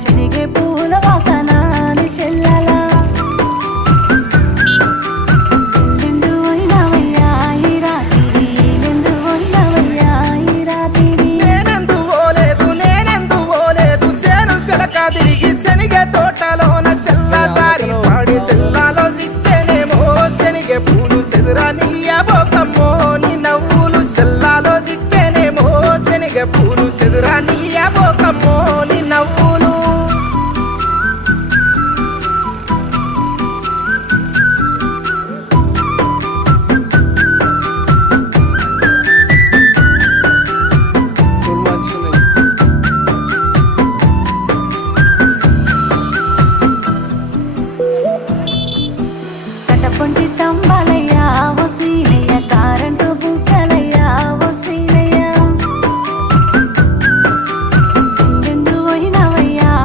శనిగే పూల వాసన నీ చెల్లెలా ఎందెందు పోయినవయ్యా ఈ రాత్రి ఎందెందు పోయినవయ్యా ఈ రాత్రి నేనెందు పోలేదు చేను చిలక తిరిగి శనిగే తోట